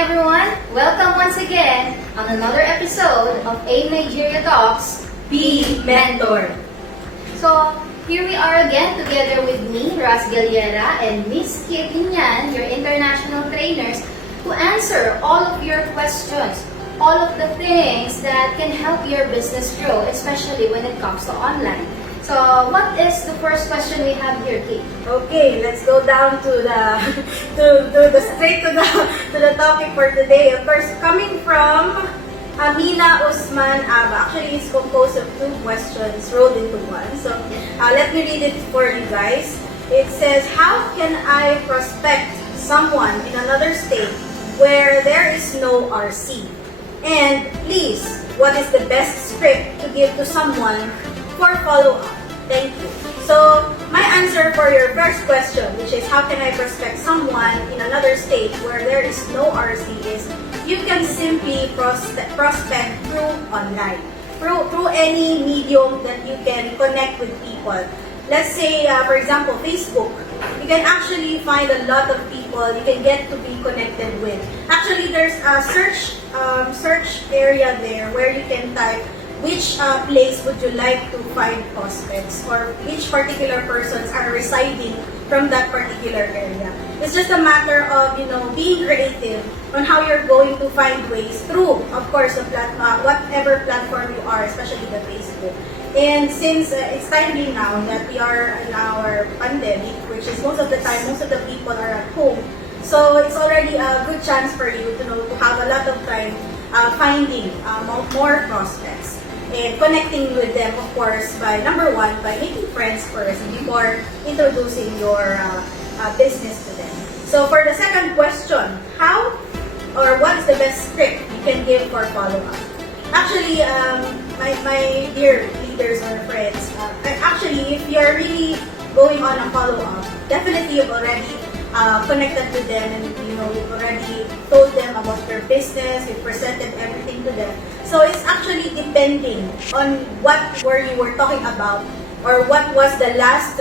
everyone! Welcome once again on another episode of A Nigeria Talks, Be Mentor. So, here we are again together with me, Ras Galliera, and Miss Kit Inyan, your international trainers, to answer all of your questions, all of the things that can help your business grow, especially when it comes to online. So, what is the first question we have here, Kate? Okay, let's go down to the straight to the topic for today. Of course, coming from Amina Usman Aba. Actually, it's composed of two questions rolled into one. So, let me read it for you guys. It says, how can I prospect someone in another state where there is no RC? And please, what is the best script to give to someone for follow-up? Thank you. So, my answer for your first question, which is how can I prospect someone in another state where there is no RC, is you can simply prospect through online, through any medium that you can connect with people. Let's say, for example, Facebook. You can actually find a lot of people you can get to be connected with. Actually, there's a search area there where you can type which place would you like to find prospects, or which particular persons are residing from that particular area. It's just a matter of, being creative on how you're going to find ways through, of course, whatever platform you are, especially the Facebook. And since it's timely now that we are in our pandemic, which is most of the time, most of the people are at home, so it's already a good chance for you to have a lot of time finding more prospects. And connecting with them, of course, by number one, by making friends first before introducing your business to them. So for the second question, how or what is the best script you can give for follow-up? Actually, my dear leaders or friends, actually, if you're really going on a follow-up, definitely you've already connected to them, and you've already told them about your business, you've presented everything to them. So it's actually depending on what you were talking about, or what was the last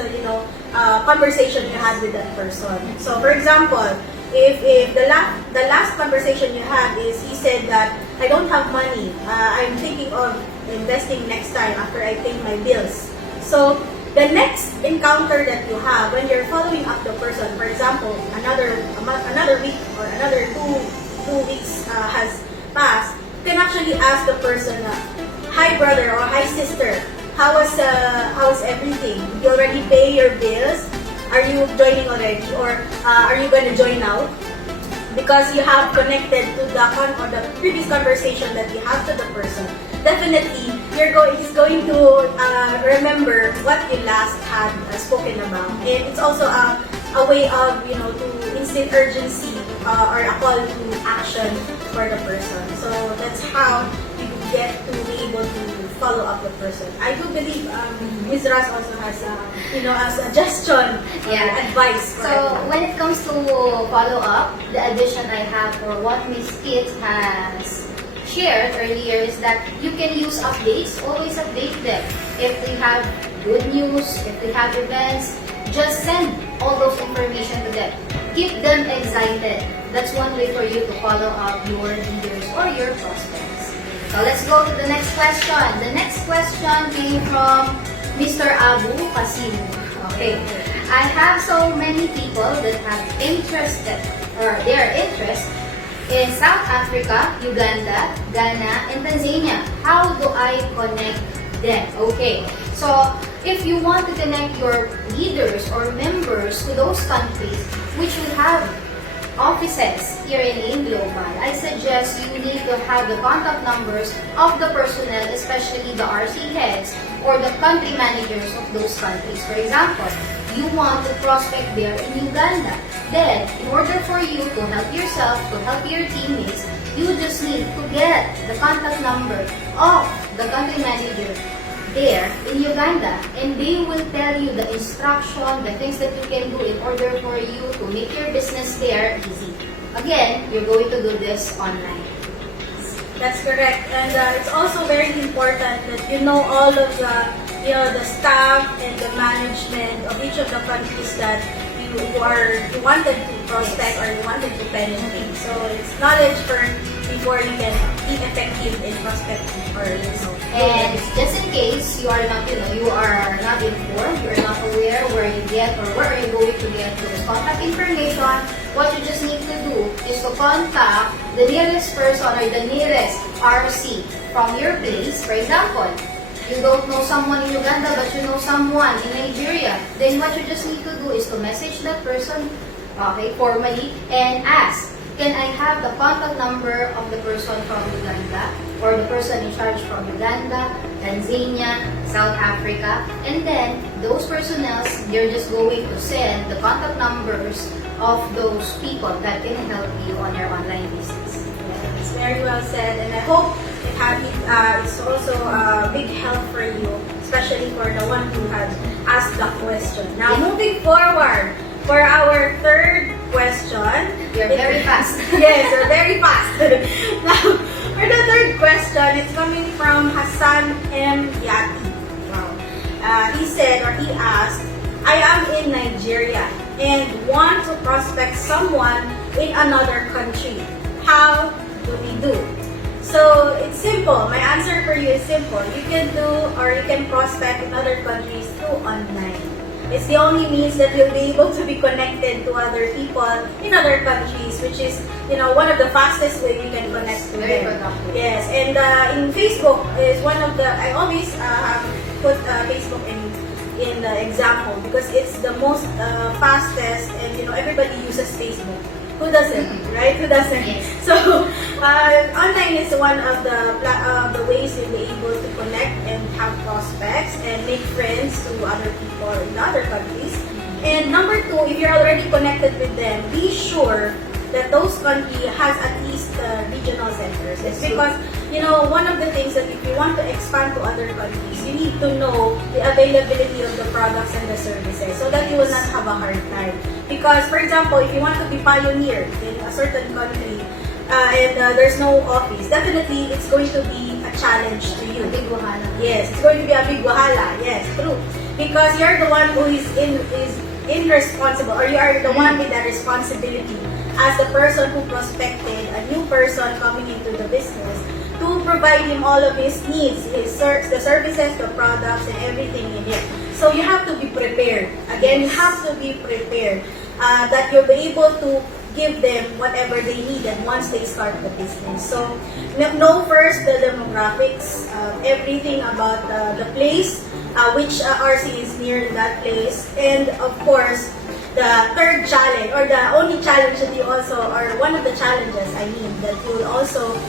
conversation you had with that person. So for example, if the last conversation you had is he said that I don't have money, I'm thinking of investing next time after I pay my bills. So the next encounter that you have when you're following up the person, for example, another week or another two weeks has passed, you can actually ask the person, hi brother or hi sister, how's everything? Did you already pay your bills? Are you joining already, or are you going to join now? Because you have connected to the previous conversation that you have to the person. Definitely, he's going to remember what you last had spoken about, and it's also a way of to instill urgency or a call to action for the person. So that's how you get to be able to follow up the person. I do believe Ms. Ras also has a suggestion or advice. So when it comes to follow up, the addition I have for what Ms. Kit has shared earlier is that you can use updates, always update them. If we have good news, if we have events, just send all those information to them. Keep them excited. That's one way for you to follow up your leaders or your prospects. So let's go to the next question. The next question came from Mr. Abu Qasim. Okay. I have so many people that have their interest in South Africa, Uganda, Ghana, and Tanzania. How do I connect them? Okay, so if you want to connect your leaders or members to those countries which will have offices here in Global, I suggest you need to have the contact numbers of the personnel, especially the RC heads or the country managers of those countries. For example, you want to prospect there in Uganda. Then, in order for you to help yourself, to help your teammates, you just need to get the contact number of the country manager there in Uganda, and they will tell you the instruction, the things that you can do in order for you to make your business there easy. Again, you're going to do this online. That's correct, and it's also very important that you know all of the staff and the management of each of the countries that you wanted to prospect or you wanted to penetrate. So it's knowledge first before you can be effective in prospecting or And just in case you are not, you are not informed, you are not aware where you get or where are you going to get those contact information, what you just need to do is to contact the nearest person or the nearest RC from your place. For example, you don't know someone in Uganda but you know someone in Nigeria, then what you just need to do is to message that person, okay, formally, and ask, can I have the contact number of the person from Uganda or the person in charge from Uganda, Tanzania, South Africa, and then those personnel, you're just going to send the contact numbers of those people that can help you on your online business. It's very well said, and I hope it's also a big help for you, especially for the one who has asked the question. Now, moving forward, for our third question. You're very fast. Yes, you're very fast. Now, for the third question, it's coming from Hassan M. Yati. Wow. He said, or he asked, I am in Nigeria and want to prospect someone in another country. How do we do? So, it's simple. My answer for you is simple. You can do or you can prospect in other countries through online. It's the only means that you'll be able to be connected to other people in other countries, which is, one of the fastest way you can connect to Very them. productive. Yes, and in Facebook is one of the, I always put Facebook in the example because it's the most fastest, and everybody uses Facebook. Who doesn't, right? Who doesn't? Yes. So, online is one of the ways you'll be able to connect and have prospects and make friends to other people in other countries. And number two, if you're already connected with them, be sure that those countries has at least regional centers. It's because, one of the things that if you want to expand to other countries, you need to know the availability of the products and the services so that you will not have a hard time. Because, for example, if you want to be pioneer in a certain country and there's no office, definitely it's going to be a challenge to you. A big wahala. Yes, it's going to be a big wahala. Yes, true. Because you're the one who is irresponsible, or you are the one with the responsibility as the person who prospected a new person coming into the business to provide him all of his needs, the services, the products, and everything in it. So you have to be prepared. Again, you have to be prepared that you'll be able to give them whatever they need and once they start the business. So know first the demographics, everything about the place, which RC is near that place, and of course, the third challenge, or the only challenge that you also, or one of the challenges, that you will also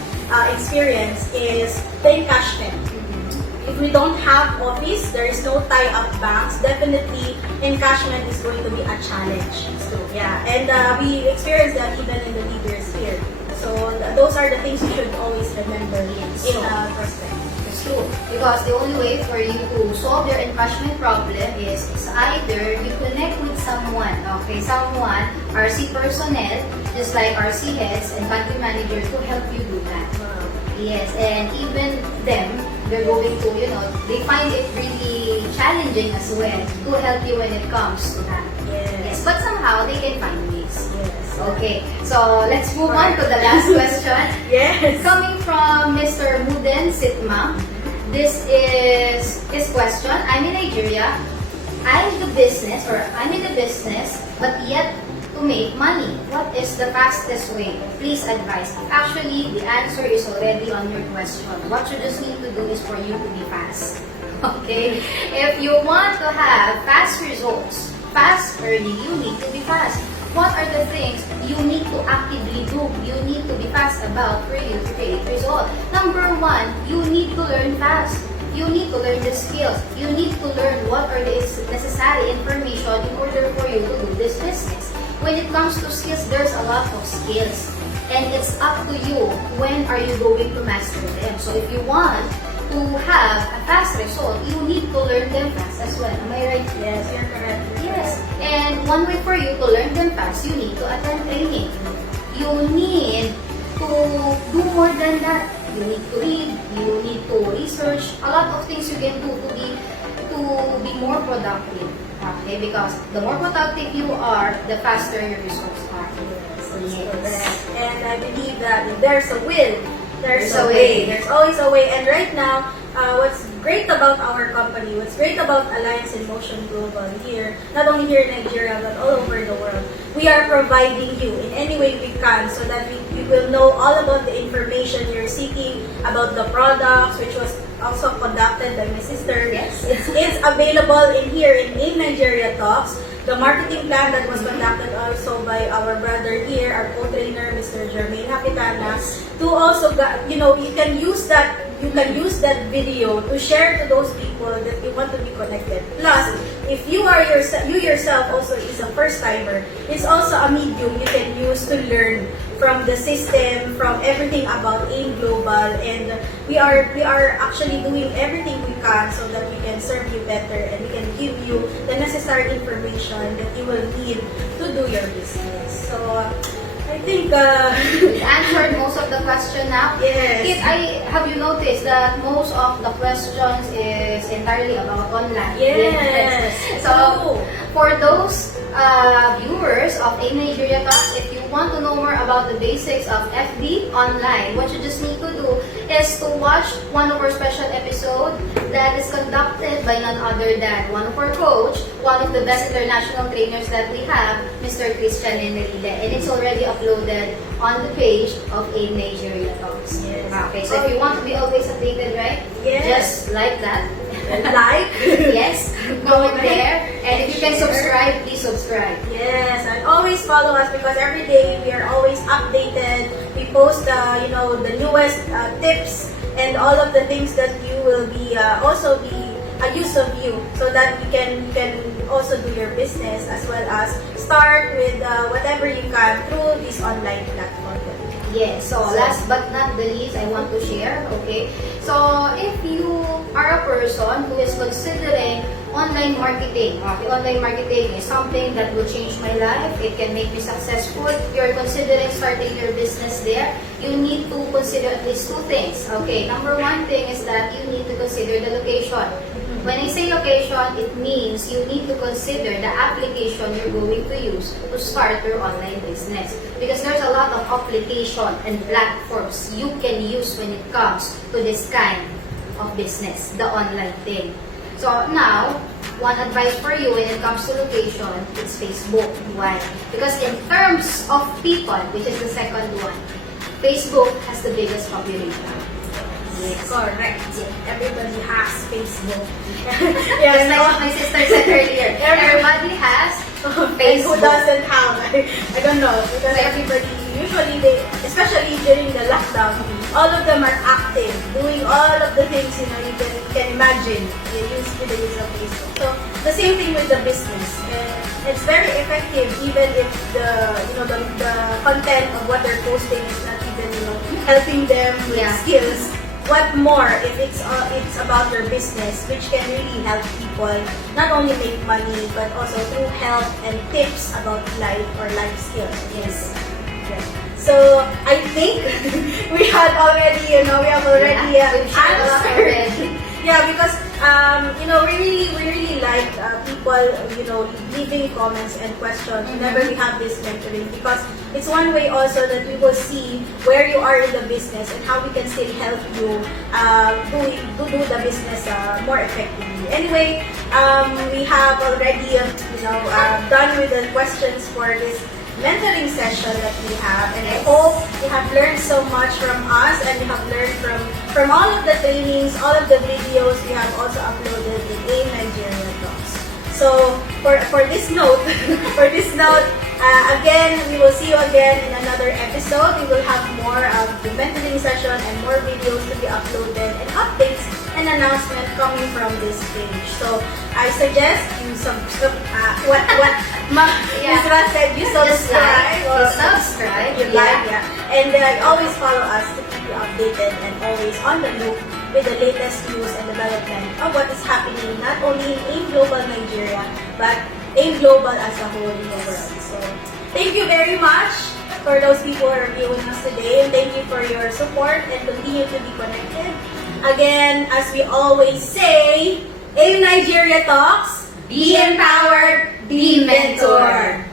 experience is the encashment. If we don't have office, there is no tie-up banks, definitely encashment is going to be a challenge. So, yeah, and we experience that even in the leaders here. So those are the things you should always remember in prospect. It's true. Because the only way for you to solve your encashment problem is either you connect with someone, RC personnel, just like RC heads and country manager to help you do that. Yes, and even them, they're going to, they find it really challenging as well to help you when it comes to that. Yes, but somehow they can find ways. Yes. Okay, so let's move on to the last question. Yes. Coming from Mr. Muden Sitma, this is his question. I'm in Nigeria. I'm in the business, but yet to make money. What is the fastest way? Please advise. Actually, the answer is already on your question. What you just need to do is for you to be fast. Okay? If you want to have fast results, fast early, you need to be fast. What are the things you need to actively do? You need to be fast about for you to create results. Number one, you need to learn fast. You need to learn the skills. You need to learn what are the necessary information in order for you to do this business. When it comes to skills, there's a lot of skills. And it's up to you when are you going to master them. So if you want to have a fast result, you need to learn them fast as well. Am I right? Yes, you're correct. Yes. And one way for you to learn them fast, you need to attend training. You need to do more than that. You need to read, you need to research, a lot of things you can do to be more productive. Okay, because the more productive you are, the faster your results are. Yes. And I believe that if there's a will, there's a way. There's always a way. And right now, what's great about our company, what's great about Alliance in Motion Global here, not only here in Nigeria, but all over the world, we are providing you in any way we can so that you will know all about the information you're seeking about the products, which was also conducted by my sister. Yes. It's available in here in AIM Nigeria Talks. The marketing plan that was conducted also by our brother here, our co-trainer, Mr. Jermaine Capitana, to also, you can use that video to share to those people that you want to be connected. Plus, if you yourself also is a first timer, it's also a medium you can use to learn from the system, from everything about AIM Global, and we are actually doing everything we can so that we can serve you better and we can give you the necessary information that you will need to do your business. So I think We answered most of the question now. Yes. Kit, have you noticed that most of the questions is entirely about online? Yes. So, for those viewers of AIM Nigeria Talks, if you want to know more about the basics of FB online, what you just need to do is to watch one of our special episodes that is conducted by none other than one of our coach, one of the best international trainers that we have, Mr. Christian Enrile. And it's already uploaded on the page of AIM Nigeria Talks. Yes. Okay, so if you want to be always updated, right? Yes. Just like that. Like. Yes, go there. And if you can subscribe, please subscribe. Yes, and always follow us because every day we are always updated. We post, the newest tips and all of the things that you will be also be a use of you, so that you can also do your business as well as start with whatever you can through this online platform. Yes, so last but not the least, I want to share, okay? So, if you are a person who is considering online marketing, okay, online marketing is something that will change my life, it can make me successful, you're considering starting your business there, you need to consider at least two things, okay? Number one thing is that you need to consider the location. When I say location, it means you need to consider the application you're going to use to start your online business. Because there's a lot of application and platforms you can use when it comes to this kind of business, the online thing. So now, one advice for you when it comes to location, it's Facebook. Why? Because in terms of people, which is the second one, Facebook has the biggest population. Yes. Correct. Everybody has Facebook. Just like what my sister said earlier, everybody has And Facebook. who doesn't have? I don't know. Because everybody, usually especially during the lockdown, all of them are active, doing all of the things you can imagine. They use the use of Facebook. So the same thing with the business. It's very effective even if the content of what they're posting is not even helping them with skills. What more if it's about your business, which can really help people not only make money but also through help and tips about life or life skills. Yes. So I think we have already answered. Yeah, because we really like people leaving comments and questions whenever we have this mentoring, because it's one way also that we will see where you are in the business and how we can still help you to do the business more effectively. Anyway, we have already done with the questions for this mentoring session that we have, and I hope you have learned so much from us, and you have learned from all of the trainings, all of the videos we have also uploaded in AIM Nigeria Talks. So for this note, again, we will see you again in another episode. We will have more of the mentoring session and more videos to be uploaded and updates and announcement coming from this page. So I suggest you subscribe. What Misra said, you subscribe. Subscribe. You like, and always follow us to keep you updated and always on the loop with the latest news and development of what is happening not only in AIM Global Nigeria but AIM Global as a whole in the world. So thank you very much for those people who are viewing us today, and thank you for your support and continue to be connected. Again, as we always say, AIM Nigeria Talks, be empowered, be mentored.